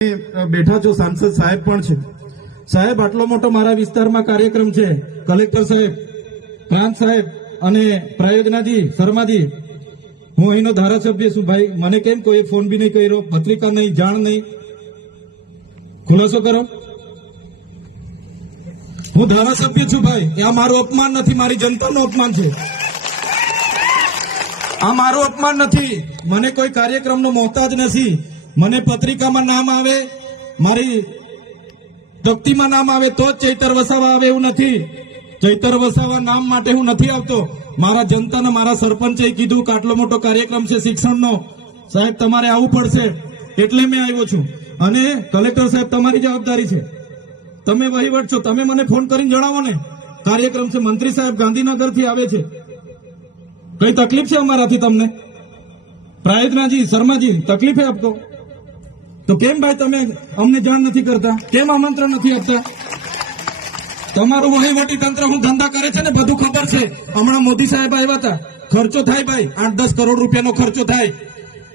બેઠા છો, સાંસદ સાહેબ પણ છે. સાહેબ, આટલો મોટો મારા વિસ્તારમાં કાર્યક્રમ છે. કલેક્ટર સાહેબ, પ્રાંત સાહેબ અને પ્રાયોજનાજી, શર્માજી, હું અહીંનો ધારાસભ્ય છું. ભાઈ, મને કેમ કોઈ ફોન બી નહીં કર્યો, પત્રિકા નહીં, જાણ નહીં, ખુલાસો કરો. હું ધારાસભ્ય છું ભાઈ. આ મારું અપમાન નથી, મારી જનતાનું અપમાન છે. આ મારું અપમાન નથી. મને કોઈ કાર્યક્રમનો મોહતાજ નથી. મને પત્રિકામાં નામ આવે, મારી તકતીમાં નામ આવે તો જ ચૈતર વસાવા આવે એવું નથી. ચૈતર વસાવા નામ માટે હું નથી આવતો. મારા જનતાને મારા સરપંચે કીધું કે આટલો મોટો કાર્યક્રમ છે શિક્ષણનો, સાહેબ તમારે આવવું પડશે, એટલે મેં આવ્યો છું. અને કલેક્ટર સાહેબ, તમારી જવાબદારી છે, તમે વહીવટ છો, તમે મને ફોન કરીને જણાવો ને કાર્યક્રમ છે. મંત્રી સાહેબ ગાંધીનગરથી આવે છે, કઈ તકલીફ છે અમારાથી તમને? પ્રાયોજનાજી, શર્માજી, તકલીફ હે આપકો? તો કેમ ભાઈ તમે અમને જાણ નથી કરતા? કેમ આમંત્રણ નથી આપતા? તમારું વહીવટી તંત્ર હું ધંધા કરે છે ને બધું ખબર છે. હમણાં મોદી સાહેબ આવ્યા હતા, ખર્ચો થાય ભાઈ, 8-10 કરોડ રૂપિયાનો ખર્ચો થાય.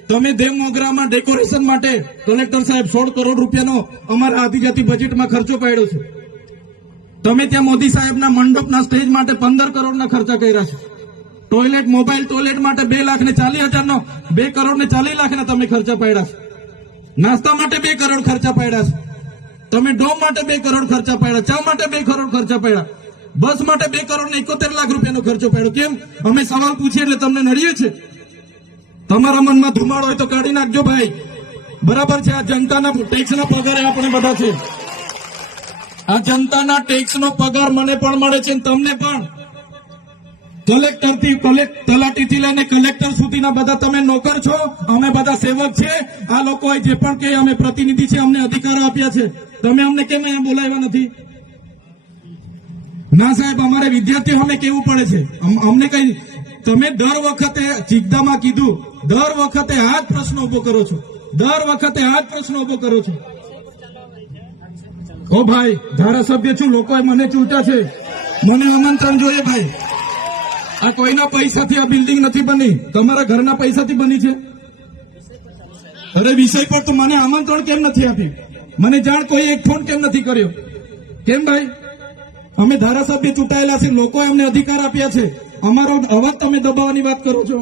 તમે દેવ મોગરામાં ડેકોરેશન માટે કલેક્ટર સાહેબ 16 કરોડ રૂપિયાનો અમારા આદિજાતિ બજેટમાં ખર્ચો પાડ્યો છે. તમે ત્યાં મોદી સાહેબના મંડપના સ્ટેજ માટે 15 કરોડના ખર્ચા કર્યા છે. ટોયલેટ, મોબાઈલ ટોયલેટ માટે 2,40,000નો 2 કરોડ ને 40 લાખના તમે ખર્ચા પાડ્યા છે. નાસ્તા માટે 2 કરોડ ખર્ચા પાડ્યા છે. તમે ડોમ માટે 2 કરોડ ખર્ચા પાડ્યા, ચા માટે 2 કરોડ ખર્ચા પાડ્યા, બસ માટે 2 કરોડ ને 71 લાખ રૂપિયાનો ખર્ચો પાડ્યો. કેમ? અમે સવાલ પૂછીએ એટલે તમને નડીએ છે? તમારા મનમાં ધુમાડો હોય તો કાઢી નાખજો ભાઈ. બરાબર છે, આ જનતાના ટેક્સના પગારે આપણે બધા છે. આ જનતાના ટેક્સનો પગાર મને પણ મળે છે, તમને પણ. કલેક્ટરથી તલાટીથી લઈને કલેક્ટર સુધીના બધા તમે નોકર છો, અમે બધા સેવક છે. આ લોકોએ જે પણ કે અમે પ્રતિનિધિ છે, અમને અધિકારો આપ્યા છે. તમે અમને કેમ અહીંયા બોલાવ્યા નથી? ના સાહેબ, અમારે વિદ્યાર્થીઓ અમે કેવું પડે છે. અમને કઈ, તમે દર વખતે ચિકદામાં કીધું, દર વખતે આ જ પ્રશ્ન ઉભો કરો છો, દર વખતે આ જ પ્રશ્ન ઉભો કરો છો. ઓ ભાઈ, ધારાસભ્ય છું, લોકોએ મને ચૂંટ્યા છે, મને આમંત્રણ જોઈએ ભાઈ. આ કોઈના પૈસાથી આ બિલ્ડિંગ નથી બની, તમારા ઘરના પૈસાથી બની છે. અરે વિષય પર તો મને આમંત્રણ કેમ નથી આપ્યું? મને જાણ કોઈ એક ફોન કેમ નથી કર્યો? કેમ ભાઈ? અમે ધારાસભ્ય ચૂંટાયેલા છે, લોકોએ અમને અધિકાર આપ્યા છે, અમારો અવાજ તમે દબાવવાની વાત કરો છો.